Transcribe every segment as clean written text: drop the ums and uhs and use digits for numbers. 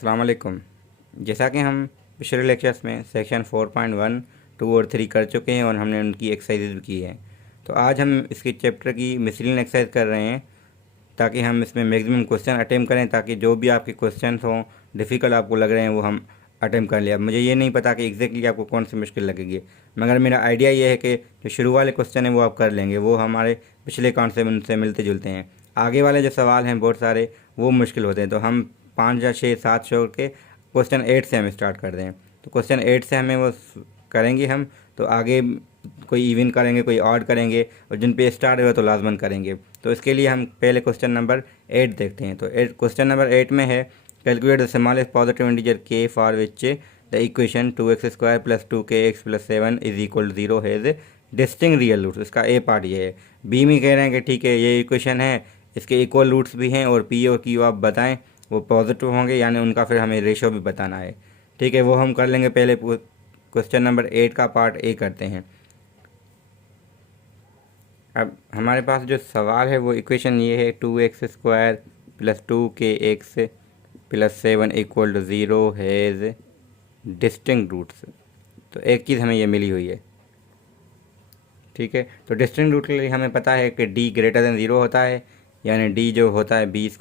अस्सलाम वालेकुम। जैसा कि हम पिछले लेक्चर्स में सेक्शन 4.1, 2 और 3 कर चुके हैं और हमने उनकी एक्सरसाइज भी की है, तो आज हम इसके चैप्टर की मिसलिनियस एक्सरसाइज कर रहे हैं ताकि हम इसमें मैक्सिमम क्वेश्चन अटेम्प्ट करें, ताकि जो भी आपके क्वेश्चन हों डिफ़िकल्ट आपको लग रहे हैं वो हम अटेम्प्ट कर लिया। मुझे ये नहीं पता कि एग्जैक्टली आपको कौन सी मुश्किल लगेगी, मगर मेरा आइडिया ये है कि जो शुरू वाले क्वेश्चन हैं वो आप कर लेंगे, वो हमारे पिछले कॉन्सेप्ट उनसे मिलते जुलते हैं। आगे वाले जो सवाल हैं बहुत सारे वो मुश्किल होते हैं, तो हम 5 या 6 7 छोड़ के क्वेश्चन 8 से हम स्टार्ट कर दें। तो क्वेश्चन 8 से हमें वो करेंगे हम, तो आगे कोई इवन करेंगे, कोई ऑड करेंगे, और जिन पे स्टार्ट हुआ तो लाजमन करेंगे। तो इसके लिए हम पहले क्वेश्चन नंबर 8 देखते हैं। तो क्वेश्चन नंबर 8 में है calculate the smallest positive integer k for which the equation 2x² + 2kx + 7 = 0 has distinct real roots. इसका ए पार्ट ये है। बी में कह रहे हैं कि ठीक है ये इक्वेशन है, इसके इक्वल रूट्स भी हैं और पी और क्यू आप बताएं वो पॉजिटिव होंगे, यानी उनका फिर हमें रेशो भी बताना है। ठीक है, वो हम कर लेंगे। पहले क्वेश्चन नंबर 8 का पार्ट ए करते हैं। अब हमारे पास जो सवाल है वो इक्वेशन ये है 2x² + 2kx + 7 = 0 has distinct roots. तो एक चीज़ हमें ये मिली हुई है। ठीक है, तो डिस्टिंक्ट रूट के लिए हमें पता है कि d > 0 होता है, यानी d जो होता है b² -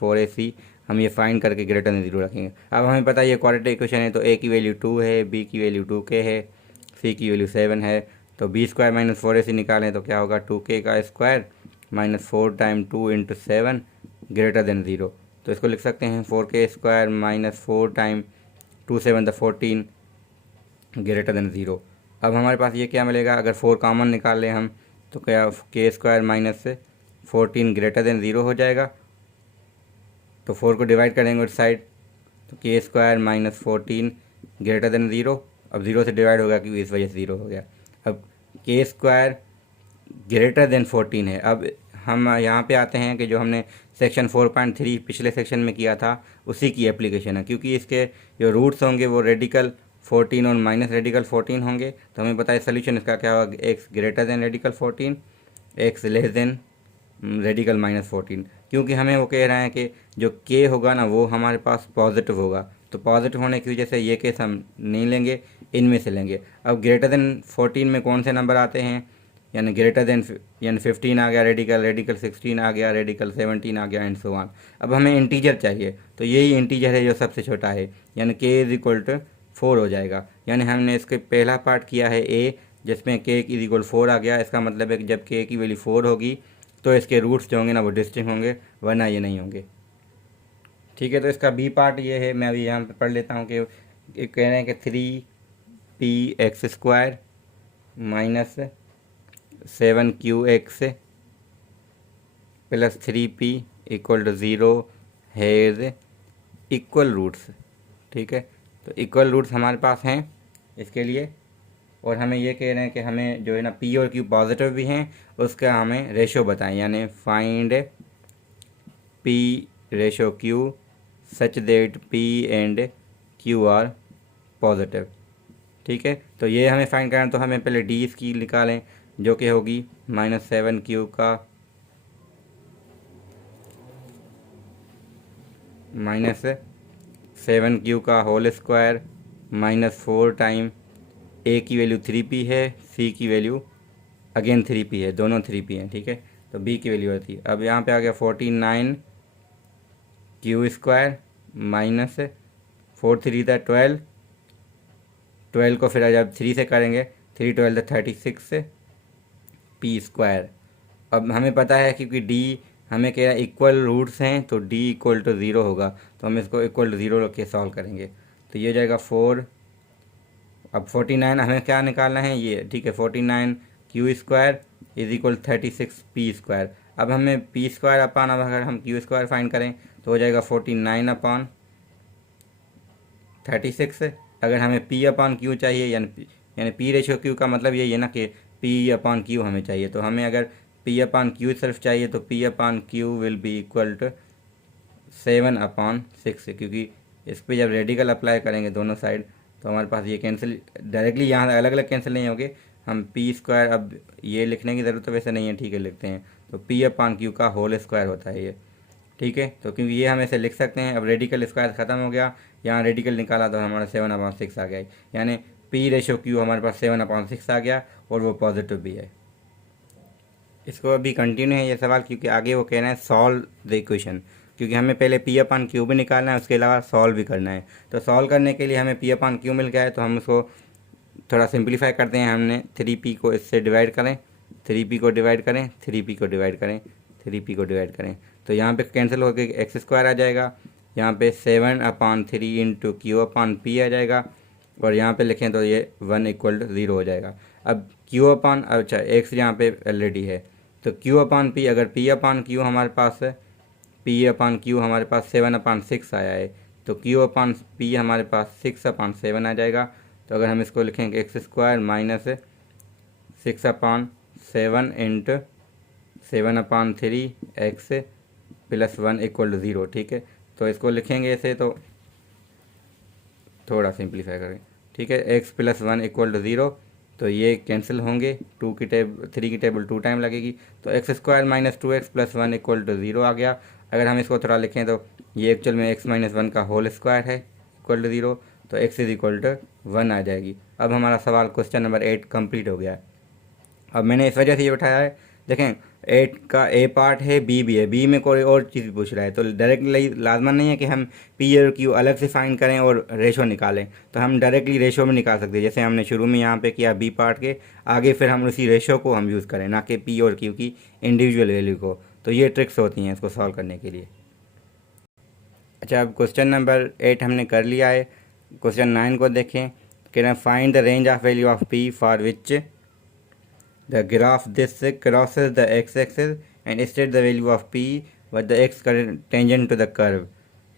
4ac। हम ये फाइंड करके > 0 रखेंगे। अब हमें पता है ये क्वाड्रेटिक इक्वेशन है, तो a की वैल्यू 2 है, b की वैल्यू 2k है, c की वैल्यू 7 है। तो b² - 4ac निकालें तो क्या होगा 2k² - 4 × 2 × 7 > 0। तो इसको लिख सकते हैं 4k² - 4 × 2 7 14 > 0। अब हमारे पास ये क्या मिलेगा, अगर 4 कॉमन निकाल लें हम तो क्या k² - 14 > 0 हो जाएगा। तो 4 को डिवाइड करेंगे उस साइड, तो k² - 14 > 0। अब 0 से डिवाइड होगा क्योंकि इस वजह से 0 हो गया। अब k² > 14 है। अब हम यहाँ पे आते हैं कि जो हमने सेक्शन 4.3 पिछले सेक्शन में किया था उसी की एप्लीकेशन है, क्योंकि इसके जो रूट्स होंगे वो रेडिकल 14 और माइनस रेडिकल 14 होंगे। तो हमें पता है सोल्यूशन इसका क्या होगा, x > radical 14, x less than radical -14। क्योंकि हमें वो कह रहे हैं कि जो k होगा ना वो हमारे पास पॉजिटिव होगा, तो पॉजिटिव होने की वजह से ये केस हम नहीं लेंगे, इनमें से लेंगे। अब >14 में कौन से नंबर आते हैं, यानी यानी 15 आ गया रेडिकल, रेडिकल 16 आ गया, रेडिकल 17 आ गया, एंड सो ऑन। अब हमें इंटीजर चाहिए, तो यही इंटीजर है जो सबसे छोटा है, यानी k = 4 हो जाएगा। यानी हमने इसके पहला पार्ट किया है a, जिसमें k = 4 आ गया। इसका मतलब है कि जब k की वैल्यू 4 होगी तो इसके रूट्स जो होंगे ना वो डिस्टिंक्ट होंगे, वरना ये नहीं होंगे। ठीक है, तो इसका बी पार्ट ये है, मैं अभी यहाँ पे पढ़ लेता हूँ कि कह रहे हैं कि 3px² - 7qx + 3p = 0 has equal roots. ठीक है, तो इक्वल रूट्स हमारे पास हैं इसके लिए, और हमें ये कह रहे हैं कि हमें जो है ना p और q पॉजिटिव भी हैं, उसका हमें रेशो बताएं, यानी find p ratio q such that p and q are positive. ठीक है, तो ये हमें फाइंड करना, तो हमें पहले d इसकी निकालें जो कि होगी -7q का -7q का होल स्क्वायर -4 टाइम a की वैल्यू 3p है, c की वैल्यू अगेन 3p है, दोनों 3p हैं। ठीक है, तो b की वैल्यू होती है, अब यहाँ पे आ गया 49 q² -4 3 = 12, 12 को फिर जब 3 से करेंगे 3 12 36 p²। अब हमें पता है क्योंकि d हमें क्या इक्वल रूट्स हैं, तो d = 0 होगा, तो हम इसको = 0 रख के सॉल्व करेंगे, तो ये हो जाएगा 4। अब 49 हमें क्या निकालना है ये, ठीक है, 49 q² = 36 p²। अब हमें p² अपान, अब अगर हम q² फाइंड करें तो हो जाएगा 49 अपान 36। अगर हमें p अपान q चाहिए, यानी p रेशो q का मतलब यही है ना कि p अपान q हमें चाहिए, तो हमें अगर p अपान q सिर्फ चाहिए तो p upon q will be equal to 7/6, क्योंकि इस पर जब रेडिकल अप्लाई करेंगे दोनों साइड तो हमारे पास ये कैंसिल डायरेक्टली यहाँ अलग अलग कैंसिल नहीं होंगे। हम p², अब ये लिखने की ज़रूरत तो वैसे नहीं है, ठीक है लिखते हैं, तो p अपान q का होल स्क्वायर होता है ये। ठीक है। तो क्योंकि ये हम ऐसे लिख सकते हैं। अब रेडिकल स्क्वायर ख़त्म हो गया, यहाँ रेडिकल निकाला तो हमारा 7/6 आ गया, यानी पी रेशो क्यू हमारे पास 7/6 आ गया और वो पॉजिटिव भी है। इसको अभी कंटिन्यू है ये सवाल, क्योंकि आगे वो कह रहे हैं सॉल्व द इक्वेशन, क्योंकि हमें पहले पी अपान क्यू भी निकालना है, उसके अलावा सॉल्व भी करना है। तो सॉल्व करने के लिए हमें पी अपान क्यू मिल गया है, तो हम उसको थोड़ा सिंप्लीफाई करते हैं। हमने 3p को इससे डिवाइड करें, 3p को डिवाइड करें, 3p को डिवाइड करें, 3p को डिवाइड करें, तो यहाँ पे कैंसिल होकर एक्स स्क्वायर आ जाएगा। यहाँ पे 7/3 इंटू क्यू अपान पी आ जाएगा, और यहाँ पे लिखें तो ये 1 = 0 हो जाएगा। अब क्यू अपान, अच्छा एक्स यहाँ पे ऑलरेडी है, तो क्यू अपान पी, अगर पी अपान क्यू हमारे पास है, पी अपान क्यू हमारे पास 7/6 आया है, तो क्यू अपान पी हमारे पास 6/7 आ जाएगा। तो अगर हम इसको लिखेंगे x square minus 6/7 into 7/3 x plus 1 = 0, ठीक है। तो इसको लिखेंगे ऐसे, तो थोड़ा सिंप्लीफाई करें, ठीक है। एक्स प्लस 1 = 0, तो ये कैंसिल होंगे, 3 की टेबल 2 टाइम लगेगी, तो x square minus 2x plus 1 = 0 आ गया। अगर हम इसको थोड़ा लिखें तो ये एक्चुअल में x माइनस 1 का होल स्क्वायर है =0, तो x = 1 आ जाएगी। अब हमारा सवाल क्वेश्चन नंबर 8 कंप्लीट हो गया है। अब मैंने इस वजह से ये उठाया है, देखें 8 का ए पार्ट है, बी भी है, बी में कोई और चीज़ पूछ रहा है, तो डायरेक्टली लाजमन नहीं है कि हम पी और क्यू अलग से फाइंड करें और रेशो निकालें, तो हम डायरेक्टली रेशो में निकाल सकते हैं, जैसे हमने शुरू में यहाँ पे किया बी पार्ट के, आगे फिर हम उसी रेशो को हम यूज़ करें, ना कि पी और क्यू की इंडिविजुअल वैल्यू को। तो ये ट्रिक्स होती हैं इसको सॉल्व करने के लिए। अच्छा, अब क्वेश्चन नंबर 8 हमने कर लिया है। क्वेश्चन 9 को देखें, कह रहे हैं find the range of value of P for which the graph this crosses the x-axis and state the value of p with the x tangent to the curve,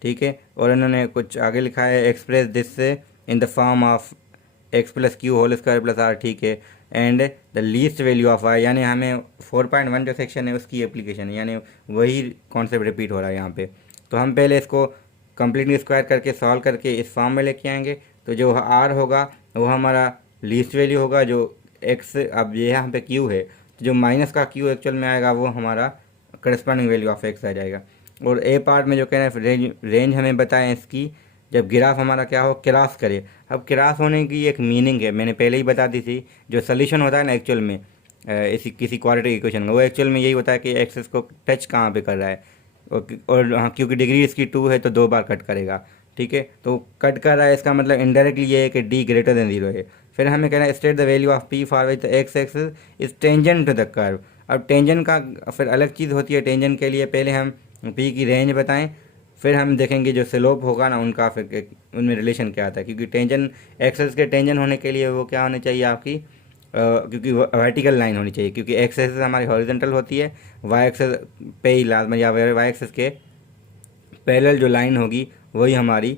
ठीक है। और उन्होंने कुछ आगे लिखा है express this in the form of x plus q whole square plus r, ठीक है, and the least value of I, यानी हमें 4.1 जो सेक्शन है उसकी एप्लीकेशन है, यानी वही कॉन्सेप्ट रिपीट हो रहा है यहाँ पे। तो हम पहले इसको कंप्लीटली स्क्वायर करके सॉल्व करके इस फॉर्म में लेके आएंगे, तो जो आर होगा वो हमारा लीस्ट वैल्यू होगा, जो एक्स, अब ये यहाँ पे क्यू है, तो जो माइनस का क्यू एक्चुअल में आएगा वो हमारा करस्पॉन्डिंग वैल्यू ऑफ एक्स आ जाएगा। और ए पार्ट में जो कह रहे हैं रेंज हमें बताएं इसकी, जब ग्राफ हमारा क्या हो, क्रॉस करे। अब क्रॉस होने की एक मीनिंग है, मैंने पहले ही बता दी थी, जो सोल्यूशन होता है ना एक्चुअल में इसी किसी क्वाड्रेटिक इक्वेशन का, वो एक्चुअल में यही होता है कि एक्सेस को टच कहाँ पे कर रहा है, और हाँ क्योंकि डिग्री इसकी 2 है तो 2 बार कट करेगा, ठीक है। तो कट कर रहा है, इसका मतलब इनडायरेक्टली ये है कि d > 0 है। फिर हमें कहना है state the value of P for which the X axis is tangent to the curve. अब टेंजेंट का फिर अलग चीज़ होती है, टेंजेंट के लिए पहले हम पी की रेंज बताएं, फिर हम देखेंगे जो स्लोप होगा ना उनका फिर उनमें रिलेशन क्या आता है, क्योंकि टेंजेंट एक्सेस के टेंजेंट होने के लिए वो क्या होनी चाहिए आपकी, क्योंकि वर्टिकल लाइन होनी चाहिए, क्योंकि एक्स एक्सिस हमारी हॉरिजॉन्टल होती है, वाई एक्सिस पे ही लाजमन या वाई एक्सिस के पैरेलल जो लाइन होगी वही हमारी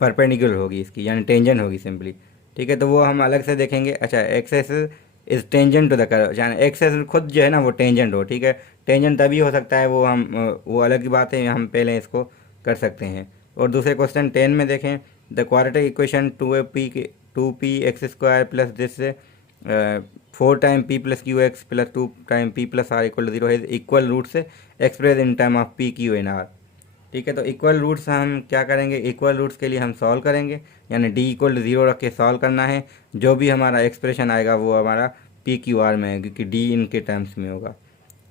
परपेंडिकुलर होगी इसकी, यानी टेंजेंट होगी सिंपली, ठीक है। तो वो हम अलग से देखेंगे। अच्छा, X axis is tangent to the curve, यानी एक्स एक्सिस खुद जो है ना वो टेंजेंट हो, ठीक है। टेंजेंट तभी हो सकता है, वो अलग की बात है, हम पहले इसको कर सकते हैं। और दूसरे क्वेश्चन 10 में देखें, the quadratic equation 2p X square plus this 4 time p plus Q X plus 2 time p plus R = 0 है इक्वल रूट से express in term of p Q and R, ठीक है। तो इक्वल रूट्स हम क्या करेंगे, इक्वल रूट्स के लिए हम सॉल्व करेंगे, यानी d = 0 रख के सॉल्व करना है। जो भी हमारा एक्सप्रेशन आएगा वो हमारा पी क्यू आर में है, क्योंकि d इनके टर्म्स में होगा,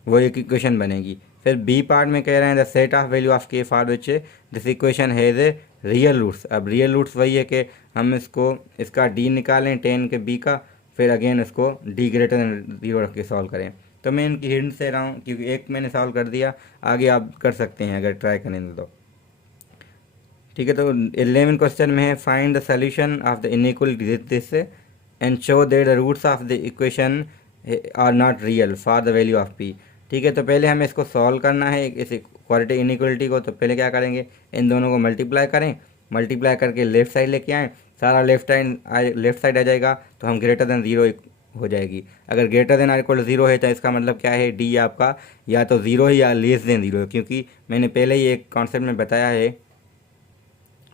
वो एक इक्वेशन बनेगी। फिर बी पार्ट में कह रहे हैं the set of value of k for which this equation has a real roots. अब रियल रूट्स वही है कि हम इसका d निकालें 10 के b का, फिर अगेन इसको d > 0 रख के सॉल्व करें। तो मैं इनकी हिंट से रहा हूँ, क्योंकि एक मैंने सॉल्व कर दिया, आगे आप कर सकते हैं अगर ट्राई करें तो, ठीक है। तो 11 क्वेश्चन में है find the solution of the inequality this and show that the roots of the equation are not real for the value of p, ठीक है। तो पहले हमें इसको सॉल्व करना है इस क्वाड्रेटिक इनइक्वालिटी को। तो पहले क्या करेंगे, इन दोनों को मल्टीप्लाई करें, मल्टीप्लाई करके लेफ्ट साइड लेके आएँ, सारा लेफ्ट साइड आ जाएगा, तो हम > 0 हो जाएगी। अगर > 0 है तो इसका मतलब क्या है, डी आपका या तो 0 है या <0 है, क्योंकि मैंने पहले ही एक कॉन्सेप्ट में बताया है,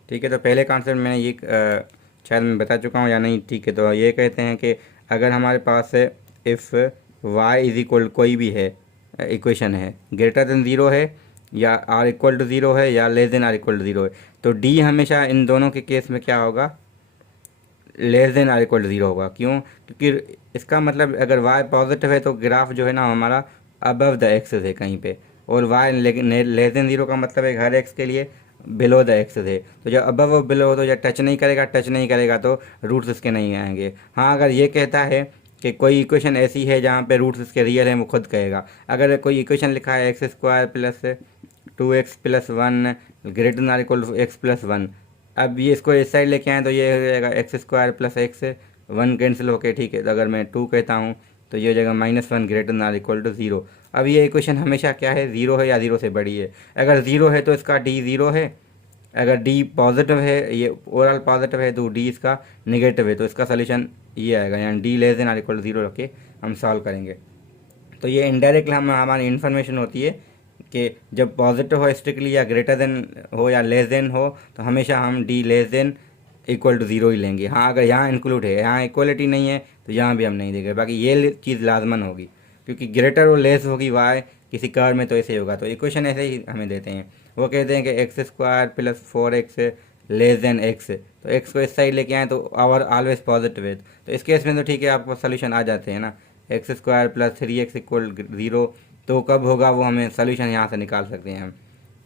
ठीक है। तो पहले कॉन्सेप्ट मैंने ये शायद मैं बता चुका हूँ या नहीं, ठीक है। तो ये कहते हैं कि अगर हमारे पास इफ़ y = कोई भी है इक्वेशन है > 0 है, या आर इक्वल टू ज़ीरो है या less than or equal to zero है। तो डी हमेशा इन दोनों के केस में क्या होगा, less than or equal to zero होगा। क्यों? क्योंकि इसका मतलब अगर वाई पॉजिटिव है तो ग्राफ जो है ना हमारा अबव द एक्सेस है कहीं पे, और वाई लेस देन ज़ीरो का मतलब है हर एक्स के लिए बिलो द एक्सेस है। तो जब अबव और बिलो हो तो जब टच नहीं करेगा तो रूट्स इसके नहीं आएंगे। हाँ, अगर ये कहता है कि कोई इक्वेशन ऐसी है जहाँ पे रूट्स इसके रियल हैं, वो खुद कहेगा। अगर कोई इक्वेशन लिखा है x square plus 2x plus 1 greater than or equal to x plus 1, अब ये इसको इस साइड लेके आए तो ये हो जाएगा x square plus x, 1 cancel होके, ठीक है। तो अगर मैं 2 कहता हूँ तो ये हो जाएगा -1 greater than or equal to zero. अब ये इक्वेशन हमेशा क्या है, ज़ीरो है या ज़ीरो से बड़ी है। अगर ज़ीरो है तो इसका डी ज़ीरो है, अगर डी पॉजिटिव है, ये ओवरऑल पॉजिटिव है, तो डी इसका निगेटिव है, तो इसका सोल्यूशन ये आएगा, यानी D less than or equal to zero रख के हम सॉल्व करेंगे। तो ये इनडायरेक्टली हमारी इन्फॉर्मेशन होती है कि जब पॉजिटिव हो स्ट्रिक्टली या ग्रेटर देन हो या लेस देन हो तो हमेशा हम D less than equal to zero ही लेंगे। हाँ, अगर यहाँ इंक्लूड है, यहाँ इक्वलिटी नहीं है तो यहाँ भी हम नहीं देंगे। बाकी ये चीज़ लाजमन होगी, क्योंकि ग्रेटर और लेस होगी वाई किसी कर्व में तो ऐसे होगा। तो इक्वेशन ऐसे ही हमें देते हैं, वो कहते हैं कि x square plus 4x less than x, तो एक्स को इस साइड लेके आए तो आवर ऑलवेज पॉजिटिव है। तो इस केस में तो ठीक है, आपको सोल्यूशन आ जाते हैं ना, x square plus 3x equal zero. तो कब होगा वो हमें सोल्यूशन यहाँ से निकाल सकते हैं हम।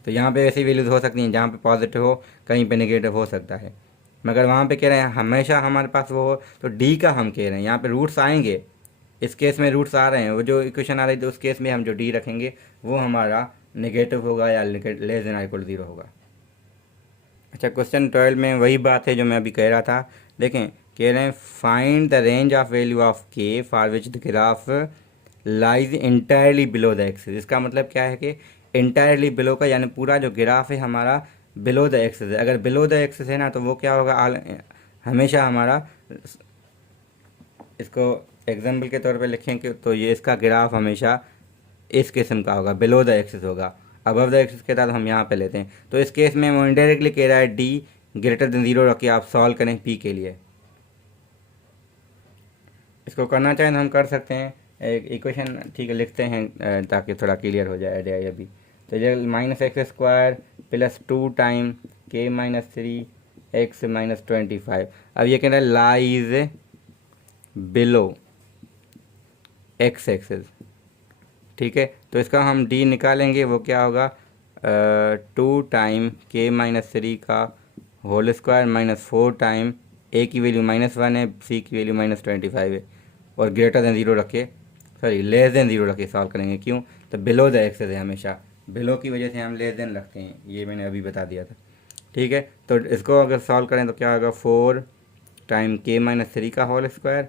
तो यहाँ पे ऐसी वैल्यूज़ हो सकती हैं जहाँ पे पॉजिटिव हो, कहीं पे नेगेटिव हो सकता है, मगर वहाँ पे कह रहे हैं हमेशा हमारे पास वो हो। तो डी का हम कह रहे हैं यहाँ पे रूट्स आएंगे, इस केस में रूट्स आ रहे हैं, वो जो इक्वेशन आ रही थी उस केस में हम जो डी रखेंगे वो हमारा नेगेटिव होगा या लेस देन इक्वल ज़ीरो होगा। अच्छा, क्वेश्चन 12 में वही बात है जो मैं अभी कह रहा था। देखें, कह रहे हैं find the range of value of k for which the graph lies entirely below the axis. इसका मतलब क्या है कि इंटायरली बिलो का यानी पूरा जो ग्राफ है हमारा बिलो द एक्सिस है। अगर बिलो द एक्सिस है ना तो वो क्या होगा, हमेशा हमारा, इसको एग्जाम्पल के तौर पे लिखें कि तो ये इसका ग्राफ हमेशा इस किस्म का होगा, बिलो द एक्सिस होगा। अबव द एक्सिस के साथ हम यहाँ पे लेते हैं। तो इस केस में वो इनडायरेक्टली कह रहा है डी ग्रेटर देन ज़ीरो रख के आप सॉल्व करें पी के लिए। इसको करना चाहें तो हम कर सकते हैं, एक इक्वेशन ठीक है लिखते हैं ताकि थोड़ा क्लियर हो जाए आइडिया ये भी। तो ये -x² plus 2 time k - 3x - 25। अब ये कह रहा है लाइज बिलो x एक्सिस, ठीक है। तो इसका हम d निकालेंगे, वो क्या होगा, 2 टाइम k - 3 का होल स्क्वायर -4 टाइम a की वैल्यू -1 है, c की वैल्यू -25 है, और ग्रेटर देन ज़ीरो रखे, सॉरी लेस देन ज़ीरो रखे सॉल्व करेंगे। क्यों? तो बिलो द एक्सेस है, हमेशा बिलो की वजह से हम लेस देन रखते हैं, ये मैंने अभी बता दिया था, ठीक है। तो इसको अगर सॉल्व करें तो क्या होगा, 4 टाइम k - 3 का होल स्क्वायर,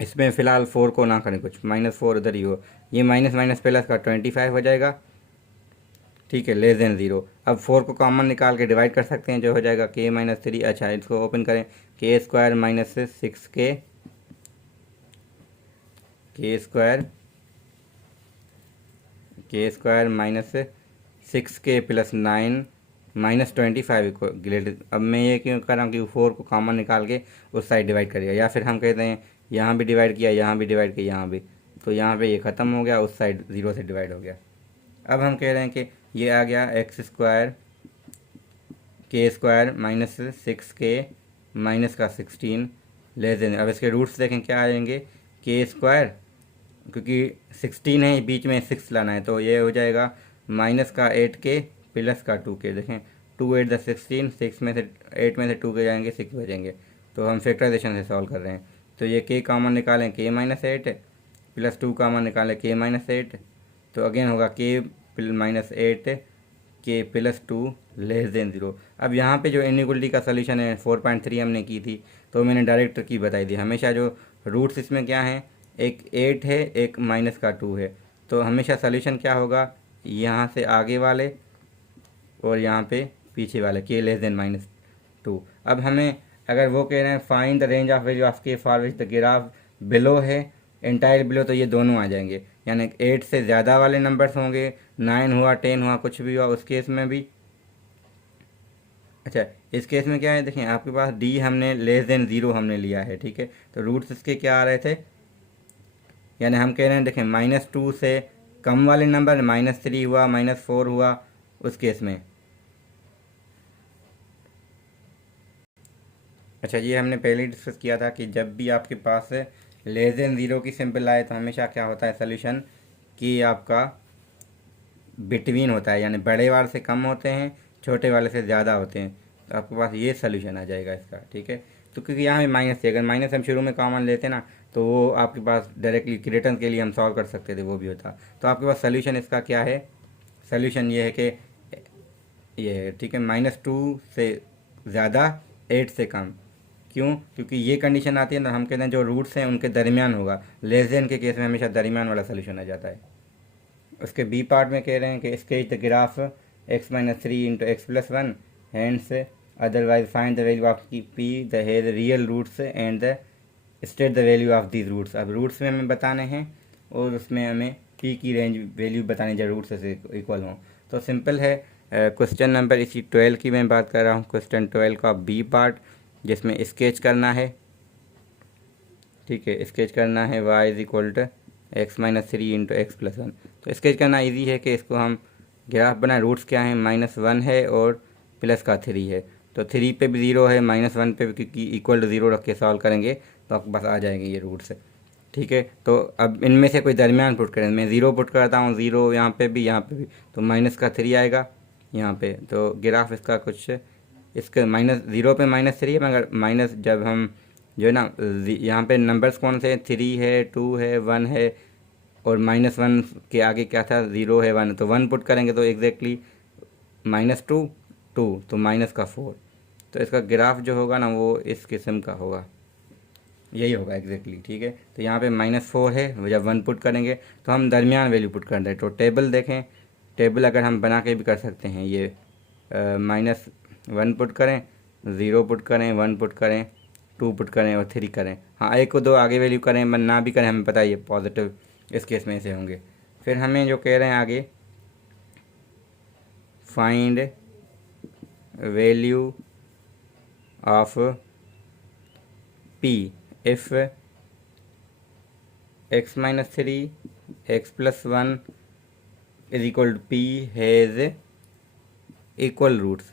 इसमें फ़िलहाल 4 को ना करें कुछ, -4 उधर ही हो, ये माइनस माइनस प्लस का 25 हो जाएगा, ठीक है, लेस देन ज़ीरो। अब 4 को कॉमन निकाल के डिवाइड कर सकते हैं, जो हो जाएगा k - 3। अच्छा, इसको ओपन करें, k² - 6k, k² - 6k plus 9 -25 को ग्रेटर। अब मैं ये क्यों कर रहा हूँ कि 4 को कॉमन निकाल के उस साइड डिवाइड करिएगा, या फिर हम कहते हैं यहाँ भी डिवाइड किया, यहाँ भी डिवाइड किया, यहाँ भी, तो यहाँ पे ये ख़त्म हो गया, उस साइड ज़ीरो से डिवाइड हो गया। अब हम कह रहे हैं कि ये आ गया x² k² - 6k माइनस का 16 लेस देन। अब इसके रूट्स देखें क्या आएंगे, k², क्योंकि 16 है बीच में 6 लाना है, तो ये हो जाएगा -8k प्लस का 2k। देखें 2 8 द 16, 6 में से 8 में से 2 के जाएंगे, 6 बचेंगे। तो हम फैक्टराइजेशन से सॉल्व कर रहे हैं, तो ये k कॉमन निकालें, k - 8 प्लस 2 कॉमन निकालें, k - 8, तो अगेन होगा k -8 k plus 2 less than zero. अब यहाँ पे जो इनइक्वलिटी का सोल्यूशन है 4.3 हमने की थी, तो मैंने डायरेक्ट की बताई थी। हमेशा जो रूट्स इसमें क्या हैं, एक 8 है, एक -2 है, तो हमेशा सोल्यूशन क्या होगा, यहाँ से आगे वाले और यहाँ पे पीछे वाले, k लेस देन -2। अब हमें अगर वो कह रहे हैं find the range of value of k for which the graph below है एंटायर बिलो, तो ये दोनों आ जाएंगे, यानी 8 से ज़्यादा वाले नंबर्स होंगे, 9 हुआ, 10 हुआ, कुछ भी हुआ, उस केस में भी। अच्छा, इस केस में क्या है, देखें आपके पास d हमने लेस देन ज़ीरो हमने लिया है, ठीक है। तो रूट्स इसके क्या आ रहे थे, यानी हम कह रहे हैं, देखें -2 से कम वाले नंबर -3 हुआ, -4 हुआ, उस केस में। अच्छा, ये हमने पहले ही डिस्कस किया था कि जब भी आपके पास लेस देन ज़ीरो की सिंबल आए तो हमेशा क्या होता है सॉल्यूशन कि आपका बिटवीन होता है, यानी बड़े वाले से कम होते हैं, छोटे वाले से ज़्यादा होते हैं, तो आपके पास ये सोल्यूशन आ जाएगा इसका। ठीक है, तो क्योंकि यहाँ पे माइनस है, अगर माइनस हम शुरू में कॉमन लेते ना तो वो आपके पास डायरेक्टली क्रिएटन के लिए हम सॉल्व कर सकते थे, वो भी होता। तो आपके पास सोल्यूशन इसका क्या है, सोल्यूशन ये है कि ये है, ठीक है, -2 से ज़्यादा 8 से कम। क्यों? क्योंकि ये कंडीशन आती है ना, हम कहते हैं जो रूट्स हैं उनके दरमियान होगा, लेस देन के केस में हमेशा दरमियान वाला सोल्यूशन आ जाता है। उसके बी पार्ट में कह रहे हैं कि sketch the graph x-3 into x+1 hence otherwise find the value of p the has real roots and the state the value of these roots. अब रूट्स में हमें बताने हैं और उसमें हमें पी की रेंज वैल्यू बतानी चाहिए रूट्स से इक्वल हों। तो सिंपल है। क्वेश्चन नंबर इसी 12 की मैं बात कर रहा हूँ, क्वेश्चन 12 का बी पार्ट, जिसमें स्केच करना है। ठीक है, स्केच करना है y is equal to x-3 into x+1। तो स्केच करना इजी है कि इसको हम ग्राफ बनाए। रूट्स क्या हैं, -1 है और प्लस का 3 है, तो 3 पे भी 0 है, -1 पे भी, क्योंकि इक्वल टू 0 रख के सॉल्व करेंगे तो आपके पास आ जाएंगे ये रूट्स। ठीक है, तो अब इनमें से कोई दरमियान पुट करें, मैं 0 पुट करता हूँ, 0 यहाँ पे भी, यहाँ पे भी, तो माइनस का 3 आएगा यहाँ पे। तो ग्राफ इसका कुछ इसके -0 पे -3 है, मगर माइनस जब हम जो है ना यहाँ पे नंबर्स कौन से 3 है, 2 है, 1 है, और -1 के आगे क्या था, 0 है, 1, तो 1 पुट करेंगे तो एग्जैक्टली -2, 2 तो -4। तो इसका ग्राफ जो होगा ना वो इस किस्म का होगा, यही होगा एग्जैक्टली। ठीक है, तो यहाँ पे -4 है, जब 1 पुट करेंगे तो हम दरमियान वैल्यू पुट कर दें। तो टेबल देखें, टेबल अगर हम बना के भी कर सकते हैं, ये -1 पुट करें, 0 पुट करें, 1 पुट करें, 2 पुट करें और 3 करें। हाँ, एक को दो आगे वैल्यू करें, ना भी करें, हमें पता है ये पॉजिटिव इस केस में ऐसे होंगे। फिर हमें जो कह रहे हैं आगे, find value of p if x-3 x+1 is equal to p has equal roots.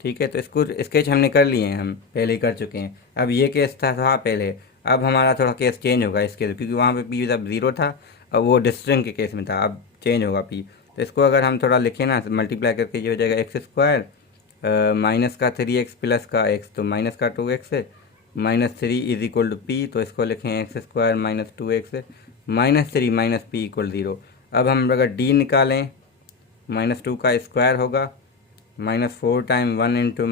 ठीक है, तो इसको स्केच हमने कर लिए हैं, हम पहले ही कर चुके हैं। अब ये केस था पहले, अब हमारा थोड़ा केस चेंज होगा इस केस, क्योंकि वहाँ पे पी जब 0 था, अब वो डिस्ट्रिंग के केस में था, अब चेंज होगा पी। तो इसको अगर हम थोड़ा लिखें ना, मल्टीप्लाई करके ये हो जाएगा x² माइनस का 3x प्लस का x, तो माइनस का 2x -3 is equal to P. तो इसको लिखें x² minus 2x -3 minus P equal 0। अब हम अगर d निकालें, -2 का स्क्वायर होगा, -4 टाइम 1 इंटू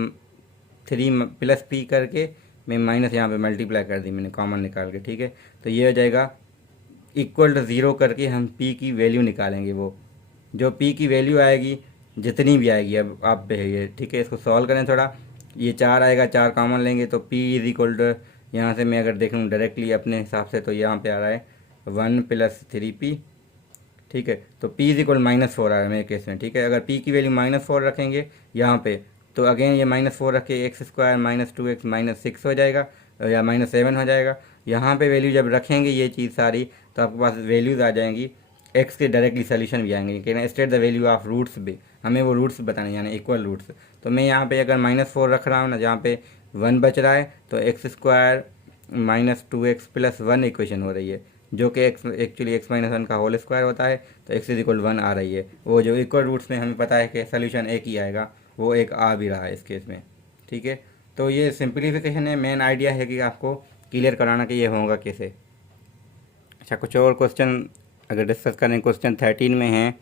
3 प्लस पी करके, मैं माइनस यहाँ पे मल्टीप्लाई कर दी मैंने कॉमन निकाल के। ठीक है, तो ये हो जाएगा इक्वल टू 0 करके हम p की वैल्यू निकालेंगे। वो जो p की वैल्यू आएगी, जितनी भी आएगी, अब आप पे है ये। ठीक है, इसको सॉल्व करें थोड़ा, ये 4 आएगा, 4 कॉमन लेंगे तो p इज इक्वल टू, यहाँ से मैं अगर देखूँ डायरेक्टली अपने हिसाब से, तो यहाँ पे आ रहा है 1 + 3p। ठीक है, तो p इज इक्वल -4 आ रहा है मेरे केस में। ठीक है, अगर p की वैल्यू -4 रखेंगे यहाँ पे, तो अगेन ये -4 रख के x² -2x -6 हो जाएगा, या -7 हो जाएगा। यहाँ पे वैल्यू जब रखेंगे ये चीज़ सारी, तो आपके पास वैल्यूज़ आ जाएंगी, x के डायरेक्टली सोल्यूशन भी आएंगे। कहना state the value of roots भी, हमें वो रूट्स बताने, यानी इक्वल रूट्स। तो मैं यहाँ पे अगर -4 रख रहा हूँ ना, जहाँ पे 1 बच रहा है, तो x² -2x + 1 इक्वेशन हो रही है, जो कि एक्चुअली x-1 का होल स्क्वायर होता है, तो x इज इक्वल 1 आ रही है। वो जो इक्वल रूट्स में हमें पता है कि सोल्यूशन एक ही आएगा, वो एक आ भी रहा है इस केस में। ठीक है, तो ये सिंप्लीफिकेशन है, मेन आइडिया है कि आपको क्लियर कराना कि ये होगा कैसे। अच्छा, कुछ और क्वेश्चन अगर डिस्कस करें, क्वेश्चन 13 में है,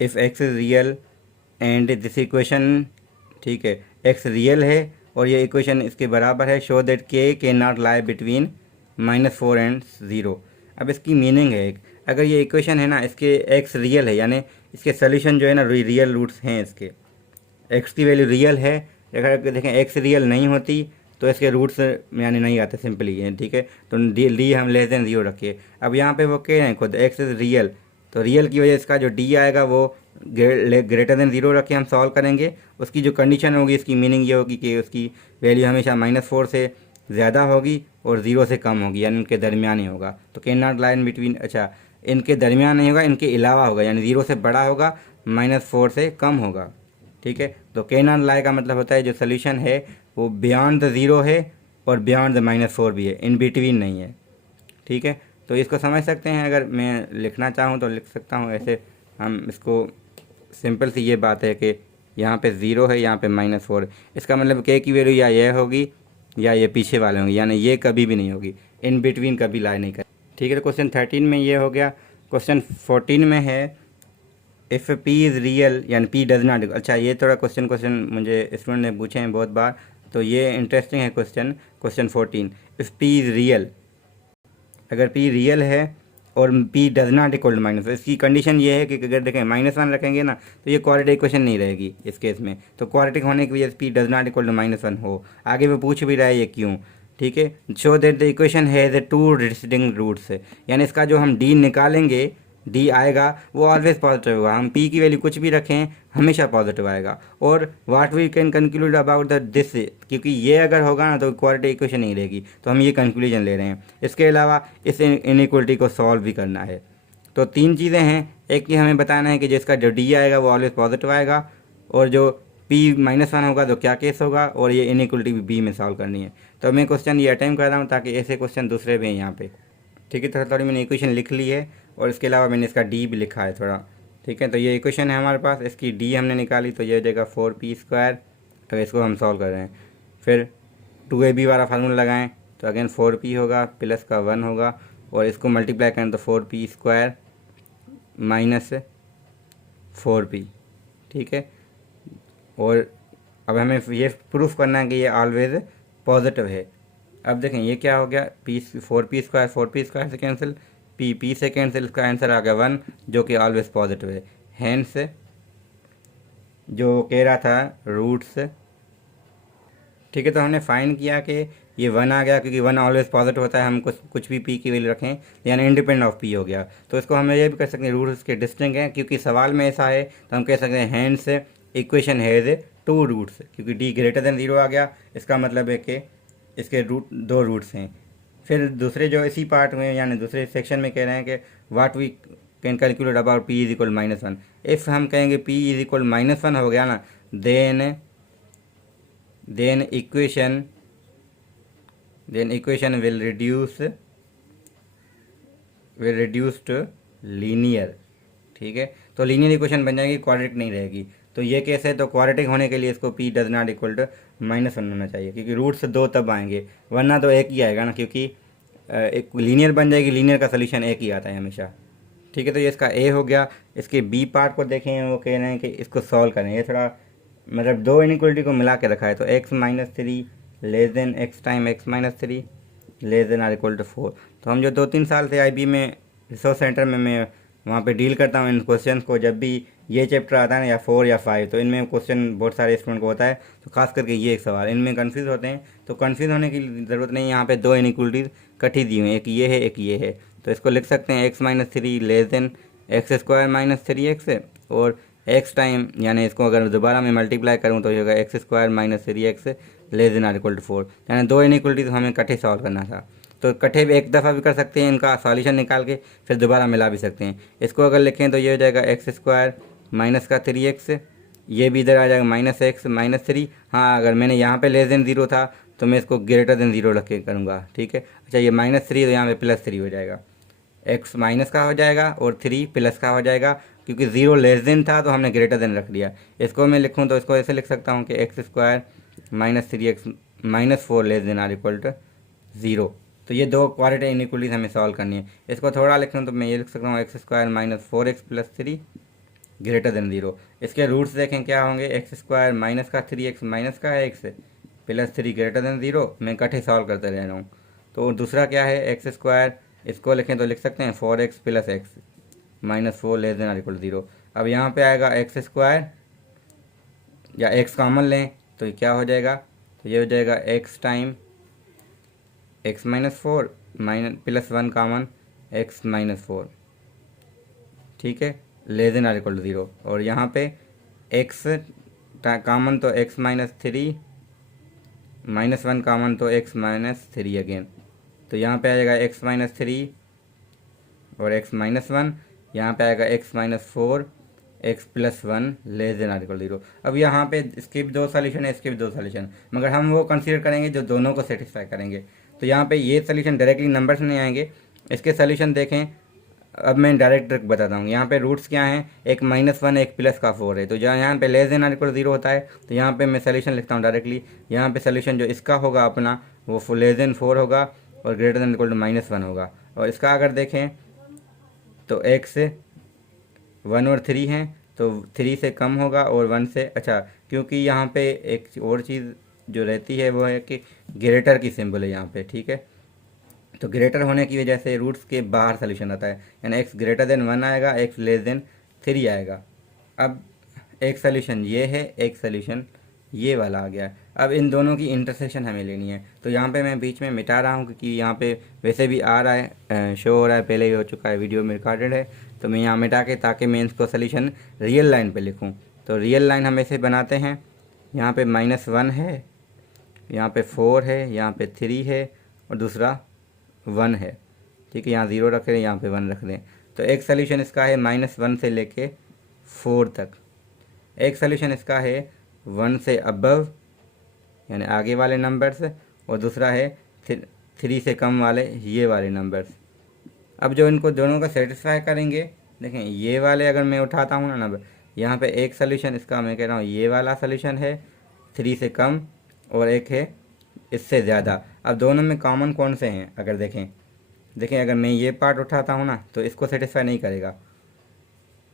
if x is real and this equation, ठीक है, x रियल है और ये इक्वेशन इसके बराबर है, show that k can not lie between -4 and 0। अब इसकी मीनिंग है, अगर ये इक्वेशन है ना, इसके x रियल है, यानी इसके सोल्यूशन जो है ना रियल रूट्स हैं, इसके x की वैल्यू रियल है। अगर देखें x रियल नहीं होती तो इसके रूट्स यानी नहीं आते, सिंपली है। ठीक है, तो डी हम लेस देन 0 रखिए। अब यहाँ पे वो कह रहे हैं खुद x इज़ रियल, तो रियल की वजह इसका जो d आएगा वो ग्रेटर देन 0 रख के हम सॉल्व करेंगे। उसकी जो कंडीशन होगी, इसकी मीनिंग ये होगी कि उसकी वैल्यू हमेशा -4 से ज़्यादा होगी और 0 से कम होगी, यानी उनके दरमियान ही होगा। तो can not lie in between. अच्छा, इनके दरमियान नहीं होगा, इनके अलावा होगा, यानी 0 से बड़ा होगा, -4 से कम होगा। ठीक है, तो कैन नॉट लाई का मतलब होता है जो सोल्यूशन है वो बियॉन्ड द ज़ीरो है और बियॉन्ड द -4 भी है, इन बिटवीन नहीं है। ठीक है, तो इसको समझ सकते हैं। अगर मैं लिखना चाहूँ तो लिख सकता हूँ ऐसे। हम इसको सिंपल सी ये बात है कि यहाँ पे 0 है, यहाँ पे -4 है। इसका मतलब के की वैल्यू या ये होगी या ये पीछे वाले होंगे, यानी ये कभी भी नहीं होगी, इन बिटवीन कभी लाई नहीं कर। ठीक है, तो क्वेश्चन 13 में ये हो गया। क्वेश्चन 14 में है इफ़ पी इज़ रियल यानी पी डज नॉट। अच्छा, ये थोड़ा क्वेश्चन मुझे स्टूडेंट ने पूछे हैं बहुत बार, तो ये इंटरेस्टिंग है question 14। If p is real, अगर पी रियल है और p does not equal to -1, इसकी कंडीशन ये है कि अगर देखें -1 रखेंगे ना तो ये क्वाड्रेटिक इक्वेशन नहीं रहेगी इस केस में। तो क्वाड्रेटिक होने की वजह से p does not equal to -1 हो। आगे वो पूछ भी रहा है ये क्यों। ठीक है, show that the equation has 2 distinct roots, यानी इसका जो हम डी निकालेंगे, डी आएगा वो ऑलवेज पॉजिटिव होगा। हम पी की वैल्यू कुछ भी रखें हमेशा पॉजिटिव आएगा। और what we can conclude about the this, क्योंकि ये अगर होगा ना तो क्वाड्रेटिक इक्वेशन नहीं रहेगी, तो हम ये कंक्लूजन ले रहे हैं। इसके अलावा इस इनइक्वलिटी को सॉल्व भी करना है। तो 3 चीज़ें हैं। एक कि हमें बताना है कि जिसका जो डी आएगा वो ऑलवेज पॉजिटिव आएगा, और जो पी -1 होगा तो क्या केस होगा, और ये इनइक्वलिटी भी बी में सॉल्व करनी है। तो मैं क्वेश्चन ये अटेम्प्ट कर रहा हूँ ताकि ऐसे क्वेश्चन दूसरे भी हैं यहाँ पे। ठीक है, थोड़ी थोड़ी मैंने इक्वेशन लिख ली है और इसके अलावा मैंने इसका डी भी लिखा है थोड़ा। ठीक है, तो ये इक्वेशन है हमारे पास, इसकी डी हमने निकाली तो ये हो जाएगा 4p²। अगर इसको हम सॉल्व कर रहे हैं, फिर 2ab वाला फार्मूला लगाएं तो अगेन 4p होगा, प्लस का 1 होगा, और इसको मल्टीप्लाई करें तो 4p² -4p। ठीक है, और अब हमें ये प्रूफ करना है कि ये ऑलवेज पॉजिटिव है। अब देखें ये क्या हो गया, पी 4p² से कैंसिल, पी से कैंसिल, इसका आंसर आ गया 1, जो कि ऑलवेज पॉजिटिव है। हैंस जो कह रहा था रूट्स। ठीक है, तो हमने फाइंड किया कि ये 1 आ गया, क्योंकि 1 ऑलवेज पॉजिटिव होता है। हम कुछ भी पी की वैल्यू रखें यानी इंडिपेंडेंट ऑफ पी हो गया। तो इसको हम ये भी कर सकते हैं रूट्स के डिस्टिंक्ट हैं, क्योंकि सवाल में ऐसा है तो हम कह सकते हैं हैंस इक्वेशन हैज़ 2 रूट्स, क्योंकि डी ग्रेटर देन 0 आ गया। इसका मतलब है कि इसके 2 रूट्स हैं। फिर दूसरे जो इसी पार्ट में यानी दूसरे सेक्शन में कह रहे हैं कि what we can calculate about p is equal -1। इफ़ हम कहेंगे पी इज इक्वल -1 हो गया ना, then equation will reduce to linear. ठीक है, तो लीनियर इक्वेशन बन जाएगी, क्वाड्रेटिक नहीं रहेगी। तो ये केस है, तो क्वाड्रेटिक होने के लिए इसको p does not equal to -1 होना चाहिए, क्योंकि रूट्स 2 तब आएंगे, वरना तो एक ही आएगा ना, क्योंकि एक लीनियर बन जाएगी, लीनियर का सोल्यूशन एक ही आता है हमेशा। ठीक है, तो ये इसका ए हो गया। इसके बी पार्ट को देखें, वो कह रहे हैं कि इसको सॉल्व करें। ये थोड़ा मतलब 2 इनइक्वलिटी को मिला के रखा है, तो x -3 less than x time x -3 less than or equal to 4। तो हम जो 2-3 साल से IB में रिसोर्स सेंटर में मैं वहाँ पे डील करता हूँ इन क्वेश्चन को, जब भी ये चैप्टर आता है ना, या 4 या 5, तो इनमें क्वेश्चन बहुत सारे स्टूडेंट को होता है, तो खास करके ये एक सवाल इनमें कन्फ्यूज़ होते हैं। तो कन्फ्यूज़ होने की ज़रूरत नहीं, यहाँ पे 2 इनइक्वलिटीज़ इकट्ठी दी हुई हैं, एक ये है एक ये है। तो इसको लिख सकते हैं x -3 less then x² -3x, और x टाइम यानी इसको अगर दोबारा मैं मल्टीप्लाई करूँ तो ये होगा x² -3x less than or equal to 4। यानी 2 इनइक्वलिटीज़ हमें इकट्ठे सॉल्व करना था। तो इकट्ठे भी एक दफ़ा भी कर सकते हैं, इनका सॉल्यूशन निकाल के फिर दोबारा मिला भी सकते हैं। इसको अगर लिखें तो ये हो जाएगा x² माइनस का 3x, ये भी इधर आ जाएगा -x -3। हाँ, अगर मैंने यहाँ पे लेस देन 0 था तो मैं इसको ग्रेटर देन 0 रख के करूँगा। ठीक है, अच्छा ये -3 तो यहाँ पे +3 हो जाएगा, x माइनस का हो जाएगा और 3 प्लस का हो जाएगा, क्योंकि 0 लेस देन था तो हमने ग्रेटर देन रख दिया। इसको मैं लिखूँ तो इसको ऐसे लिख सकता हूँ कि x² -3x -4 less than or equal to 0। तो ये 2 क्वाड्रेटिक इनइक्वलिटीज हमें सॉल्व करनी है। इसको थोड़ा लिखूँ तो मैं ये लिख सकता हूँ x² -4x + 3 ग्रेटर देन 0। इसके रूट्स देखें क्या होंगे, x² माइनस का 3x माइनस का x + 3 ग्रेटर देन 0। मैं इकट्ठे सॉल्व करते रह रहा हूँ। तो दूसरा क्या है, x², इसको लिखें तो लिख सकते हैं 4x + x -4 less than or equal 0। अब यहाँ पे आएगा x² या x कॉमन लें तो क्या हो जाएगा, तो ये हो जाएगा x time x -4 +1 common x -4। ठीक है, less than or equal to 0। और यहाँ पे x कॉमन तो x -3 -1 कॉमन तो x -3 अगेन। तो यहाँ पे आ जाएगा x -3 और एक्स माइनस वन, यहाँ पे आएगा x minus four, x plus one less than or equal 0। अब यहाँ पे इसके भी दो सोल्यूशन है, इसके भी दो सोल्यूशन, मगर हम वो कंसीडर करेंगे जो दोनों को सेटिस्फाई करेंगे। तो यहाँ पे ये सोल्यूशन डायरेक्टली नंबर्स नहीं आएंगे, इसके सोल्यूशन देखें। अब मैं डायरेक्ट बताता हूँ। यहाँ पे रूट्स क्या हैं, एक माइनस वन, एक प्लस का फोर है। तो जहाँ यहाँ पे लेस देन आर इक्वल 0 होता है, तो यहाँ पे मैं सोल्यूशन लिखता हूँ डायरेक्टली। यहाँ पे सोल्यूशन जो इसका होगा अपना, वो लेस देन फोर होगा और greater than equal to minus one होगा। और इसका अगर देखें तो एक्स वन और थ्री हैं, तो थ्री से कम होगा और वन से, अच्छा क्योंकि यहाँ पे एक और चीज़ जो रहती है वो है कि ग्रेटर की सिंबल है यहाँ पे, ठीक है। तो ग्रेटर होने की वजह से रूट्स के बाहर सोल्यूशन आता है, यानी एक्स ग्रेटर देन वन आएगा, एक्स लेस देन थ्री आएगा। अब एक सोल्यूशन ये है, एक सोल्यूशन ये वाला आ गया। अब इन दोनों की इंटरसेक्शन हमें लेनी है। तो यहाँ पे मैं बीच में मिटा रहा हूँ क्योंकि यहाँ पे वैसे भी आ रहा है, शो हो रहा है, पहले ही हो चुका है, वीडियो में रिकॉर्डेड है। तो मैं यहाँ मिटा के, ताकि मैं इसको सोल्यूशन रियल लाइन पे लिखूँ। तो रियल लाइन हम ऐसे बनाते हैं, यहाँ पे माइनस वन है, यहाँ पे फोर है, यहाँ पे थ्री है और दूसरा वन है, ठीक है। यहाँ ज़ीरो रख दें, यहाँ पे वन रख दें। तो एक सोल्यूशन इसका है माइनस वन से लेके फोर तक, एक सोल्यूशन इसका है वन से अबव यानी आगे वाले नंबर्स, और दूसरा है थ्री से कम वाले ये वाले नंबर्स। अब जो इनको दोनों का सेटिस्फाई करेंगे, देखें ये वाले अगर मैं उठाता हूँ ना नंबर, यहाँ पे एक सोल्यूशन इसका मैं कह रहा हूँ ये वाला सोल्यूशन है थ्री से कम, और एक है इससे ज़्यादा। अब दोनों में कॉमन कौन से हैं अगर देखें अगर मैं ये पार्ट उठाता हूँ ना तो इसको सेटिस्फाई नहीं करेगा।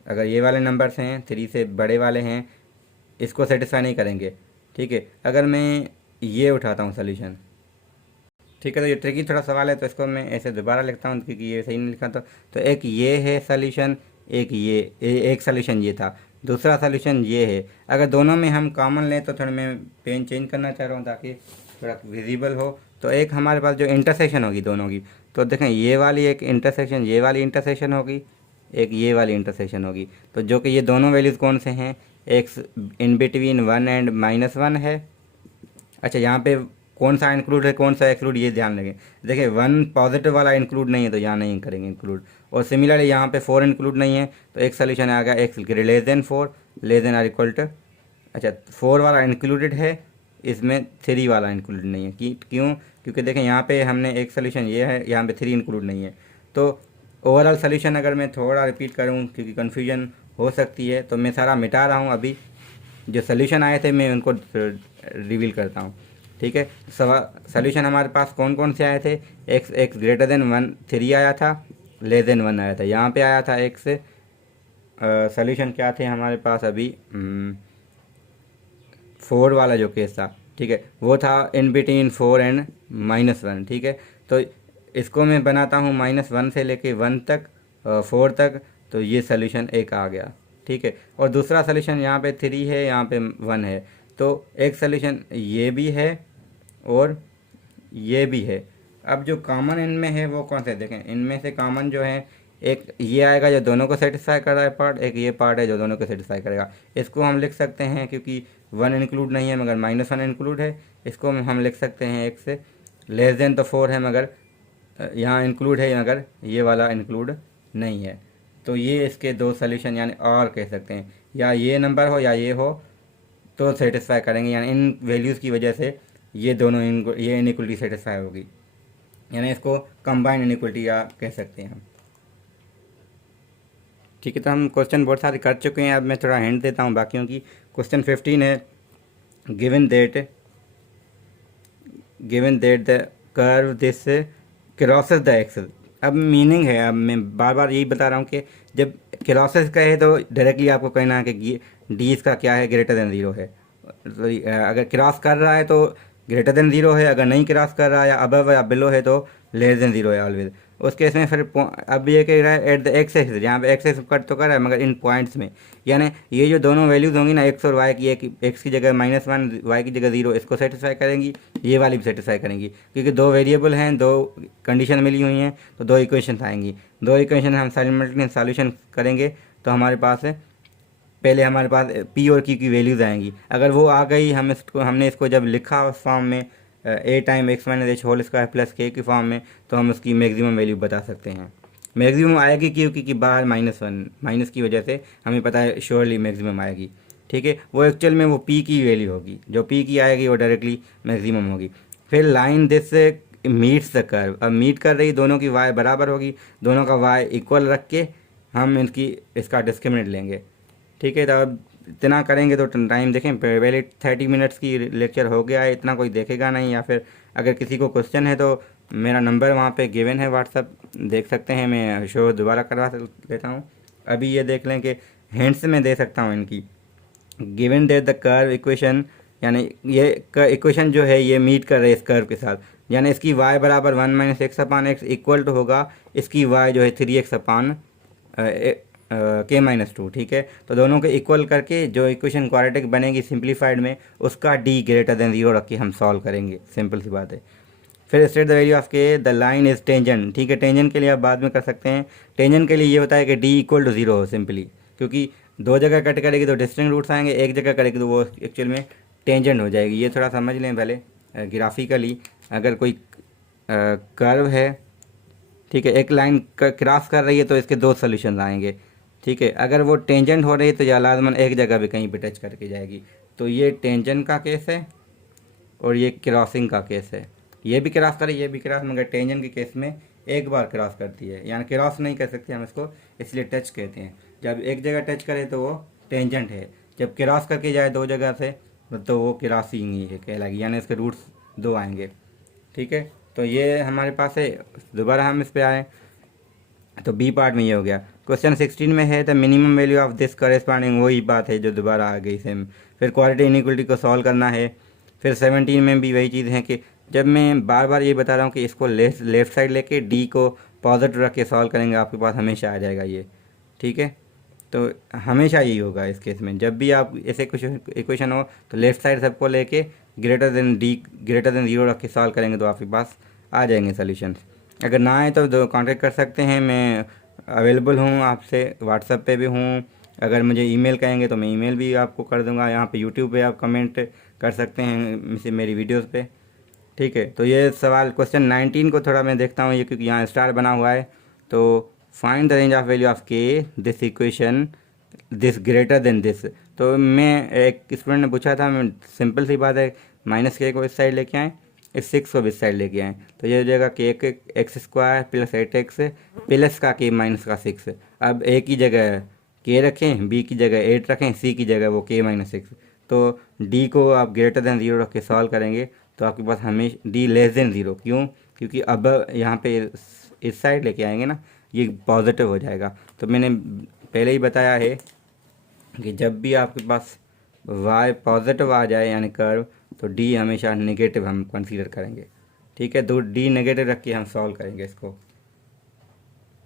अगर ये वाले नंबर्स हैं थ्री से बड़े वाले हैं, इसको सेटिस्फाई नहीं करेंगे, ठीक है। अगर मैं ये उठाता हूँ सोल्यूशन, ठीक है, तो ये ट्रिकी थोड़ा सवाल है, तो इसको मैं ऐसे दोबारा लिखता हूँ क्योंकि ये सही नहीं लिखा था। तो एक ये है सोल्यूशन, एक ये, एक सोल्यूशन ये था, दूसरा सोल्यूशन ये है। अगर दोनों में हम कॉमन लें तो थोड़ा मैं पेन चेंज करना चाह रहा हूँ ताकि थोड़ा विजिबल हो। तो एक हमारे पास जो इंटरसेक्शन होगी दोनों की, तो देखें ये वाली एक इंटरसेक्शन, ये वाली इंटरसेक्शन होगी, एक ये वाली इंटरसेक्शन होगी। तो जो कि ये दोनों वैल्यूज़ कौन से हैं, x in between one and minus one है। अच्छा यहाँ पे कौन सा इंक्लूड है, कौन सा एक्सक्लूड, ये ध्यान रखें। देखिए वन पॉजिटिव वाला इंक्लूड नहीं है तो यहाँ नहीं करेंगे इंक्लूड। और सिमिलरली यहाँ पे फोर इंक्लूड नहीं है, तो एक सोल्यूशन आ गया x less than four, less than or equal to, अच्छा फोर वाला इंक्लूडेड है, इसमें थ्री वाला इंक्लूड नहीं है। क्यों? क्योंकि देखें यहाँ पे हमने एक सोल्यूशन ये है, यहाँ पे थ्री इंक्लूड नहीं है। तो ओवरऑल सोल्यूशन अगर मैं थोड़ा रिपीट करूँ क्योंकि कन्फ्यूजन हो सकती है, तो मैं सारा मिटा रहा हूँ। अभी जो सोल्यूशन आए थे मैं उनको रिवील करता हूँ, ठीक है। सोल्यूशन हमारे पास कौन कौन से आए थे, x greater than one three आया था, लेस देन वन आया था। यहाँ पे आया था एक्स, सोल्यूशन क्या थे हमारे पास अभी, फोर वाला जो केस था, ठीक है, वो था in between four and minus one, ठीक है। तो इसको मैं बनाता हूँ माइनस वन से लेके वन तक, फोर तक, तो ये सोल्यूशन एक आ गया, ठीक है। और दूसरा सोल्यूशन यहाँ पे थ्री है, यहाँ पे वन है, तो एक सोल्यूशन ये भी है और ये भी है। अब जो कॉमन इनमें है वो कौन से, देखें इनमें से कॉमन जो है, एक ये आएगा जो दोनों को सेटिस्फाई कर रहा है पार्ट, एक ये पार्ट है जो दोनों को सेटिस्फाई करेगा। इसको हम लिख सकते हैं क्योंकि वन इंक्लूड नहीं है मगर माइनस वन इंक्लूड है, इसको हम लिख सकते हैं एक से लेस देन, तो फोर है मगर यहाँ इंक्लूड है मगर ये वाला इंक्लूड नहीं है। तो ये इसके दो सोल्यूशन यानी और कह सकते हैं, या ये नंबर हो या ये हो तो सेटिस्फाई करेंगे, यानी इन वैल्यूज़ की वजह से ये दोनों ये इनइक्वलिटी सेटिस्फाई होगी, यानी इसको कंबाइंड इनइक्वलिटी या कह सकते हैं हम, ठीक है। तो हम क्वेश्चन बहुत सारे कर चुके हैं, अब मैं थोड़ा हिंट देता हूँ बाकियों की। क्वेश्चन 15 है, given that the curve this crosses the axes. अब मीनिंग है, अब मैं बार बार यही बता रहा हूँ कि जब क्रॉसेस का है तो डायरेक्टली आपको कहना है कि डी इसका क्या है, ग्रेटर देन ज़ीरो है। तो अगर क्रॉस कर रहा है तो ग्रेटर देन ज़ीरो है, अगर नहीं क्रॉस कर रहा है या अबव या बिलो है तो लेस देन ज़ीरो है ऑलवेज। उस केस में फिर अब ये कह रहा है एट द एक्सेस, यहाँ पे एक्सेस कट तो कर रहा है मगर इन पॉइंट्स में, यानी ये जो दोनों वैल्यूज़ होंगी ना एक्स और वाई की, एक एक्स की जगह माइनस वन, वाई की जगह ज़ीरो, इसको सेटिस्फाई करेंगी, ये वाली भी सेटिस्फाई करेंगी क्योंकि दो वेरिएबल हैं, दो कंडीशन मिली हुई हैं, तो दो इक्वेशन आएंगी। दो इक्वेशन हम साइमल्टेनियस सॉल्यूशन करेंगे तो हमारे पास पहले हमारे पास पी और क्यू की वैल्यूज़ आएंगी। अगर वो आ गई, हमने इसको जब लिखा उस फॉर्म में a time x minus h whole square plus k की फॉर्म में, तो हम उसकी मैक्सिमम वैल्यू बता सकते हैं, मैक्सिमम आएगी क्योंकि बाहर -1 माइनस की वजह से हमें पता है श्योरली मैक्सिमम आएगी। ठीक है, वो एक्चुअल में वो पी की वैल्यू होगी, जो पी की आएगी वो डायरेक्टली मैक्सिमम होगी। फिर line this meets the curve, अब मीट कर रही, दोनों की वाई बराबर होगी, दोनों का वाई इक्वल रख के हम इसका डिस्क्रिमिनेंट लेंगे। ठीक है, तो अब इतना करेंगे तो टाइम देखें, पहले 30 मिनट्स की लेक्चर हो गया है, इतना कोई देखेगा नहीं। या फिर अगर किसी को क्वेश्चन है तो मेरा नंबर वहाँ पे गिवन है, व्हाट्सअप देख सकते हैं, मैं शो दोबारा करवा लेता हूँ। अभी ये देख लें कि हिंट्स में दे सकता हूँ इनकी। Given that the curve equation, यानी ये इक्वेशन जो है ये मीट कर रहे हैं इस कर्व के साथ, यानी इसकी y बराबर 1 - x/x इक्वल टू होगा इसकी y जो है 3x अपान k-2। ठीक है, तो दोनों के इक्वल करके जो इक्वेशन क्वाड्रेटिक बनेगी सिंप्लीफाइड में, उसका d ग्रेटर देन 0 रख के हम सॉल्व करेंगे, सिंपल सी बात है। फिर स्टेट द वैल्यू ऑफ के, द लाइन इज टेंजेंट। ठीक है, टेंजेंट के लिए आप बाद में कर सकते हैं, टेंजेंट के लिए ये बताया कि d इक्वल टू 0 हो सिंपली, क्योंकि दो जगह कट करेगी तो डिस्टिंक्ट रूट्स आएंगे, एक जगह करेगी तो वो एक्चुअल में टेंजेंट हो जाएगी। ये थोड़ा समझ लें पहले ग्राफिकली। अगर कोई कर्व है, ठीक है, एक लाइन क्रॉस कर रही है तो इसके दो सोल्यूशन आएंगे। ठीक है, अगर वो टेंजेंट हो रही है तो या लाजमन एक जगह भी कहीं पे टच करके जाएगी। तो ये टेंजेंट का केस है और ये क्रॉसिंग का केस है। ये भी क्रॉस करे, ये भी क्रॉस, मगर टेंजेंट के केस में एक बार क्रॉस करती है, यानी क्रॉस नहीं कर सकते हम इसको, इसलिए टच कहते हैं। जब एक जगह टच करे तो वो टेंजेंट है, जब क्रॉस करके जाए दो जगह से तो वो क्रॉसिंग ही है कहलाएगी, यानी इसके रूट्स दो आएंगे। ठीक है, तो ये हमारे पास है। दोबारा हम इस पे आए तो बी पार्ट में ये हो गया। क्वेश्चन 16 में है the minimum value of this corresponding, वही बात है जो दोबारा आ गई सेम। फिर क्वालिटी इनइक्वलिटी को सॉल्व करना है। फिर 17 में भी वही चीज़ है कि जब मैं बार बार ये बता रहा हूँ कि इसको लेफ्ट साइड लेके डी को पॉजिटिव रख के सॉल्व करेंगे, आपके पास हमेशा आ जाएगा ये। ठीक है, तो हमेशा यही होगा इस केस में, जब भी आप ऐसे कुछ इक्वेशन हो तो लेफ्ट साइड सबको लेके ग्रेटर देन 0 रख के सॉल्व करेंगे तो आपके पास आ जाएंगे सोल्यूशन। अगर ना आए तो कांटेक्ट कर सकते हैं, मैं अवेलेबल हूँ, आपसे व्हाट्सएप पे भी हूँ। अगर मुझे ईमेल कहेंगे तो मैं ईमेल भी आपको कर दूँगा। यहाँ पे यूट्यूब पे आप कमेंट कर सकते हैं मेरी वीडियोस पे। ठीक है, तो ये सवाल क्वेश्चन 19 को थोड़ा मैं देखता हूँ, ये क्योंकि यहाँ स्टार बना हुआ है। तो find the range of value of k this equation this greater than this. तो मैं एक स्टूडेंट ने पूछा था, मैं सिंपल सी बात है, -k को इस साइड लेके आएँ, इस 6 को भी इस साइड लेके आएँ, तो ये हो जाएगा k² + 8x प्लस का k माइनस का 6। अब a की जगह k रखें, b की जगह 8 रखें, c की जगह वो k - 6। तो d को आप ग्रेटर देन 0 रख के सॉल्व करेंगे तो आपके पास हमेशा d लेस देन 0, क्यों? क्योंकि अब यहाँ पे इस साइड लेके आएंगे ना, ये पॉजिटिव हो जाएगा। तो मैंने पहले ही बताया है कि जब भी आपके पास y पॉजिटिव आ जाए यानी कर्व, तो d हमेशा नेगेटिव हम कंसीडर करेंगे। ठीक है, तो d नेगेटिव रख के हम सॉल्व करेंगे इसको।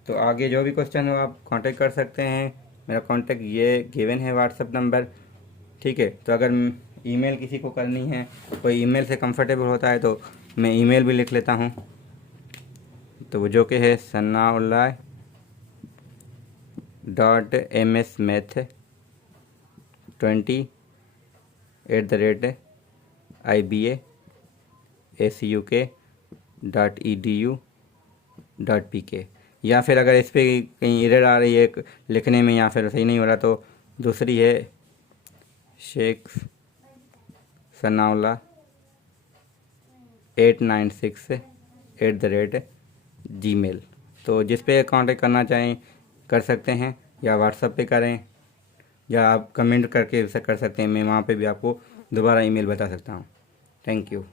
तो आगे जो भी क्वेश्चन हो आप कांटेक्ट कर सकते हैं, मेरा कांटेक्ट ये गिवन है व्हाट्सएप नंबर। ठीक है, तो अगर ईमेल किसी को करनी है, कोई ईमेल से कंफर्टेबल होता है तो मैं ईमेल भी लिख लेता हूँ, तो वो जो कि है sannaa.ms20@ibasuk.edu.pk। या फिर अगर इस पर कहीं एरर आ रही है लिखने में या फिर सही नहीं हो रहा तो दूसरी है शेख सनाउल्लाह 896@gmail। तो जिस पे कांटेक्ट करना चाहें कर सकते हैं, या व्हाट्सएप पे करें, या आप कमेंट करके उसे कर सकते हैं, मैं वहाँ पे भी आपको दोबारा ईमेल बता सकता हूँ। Thank you.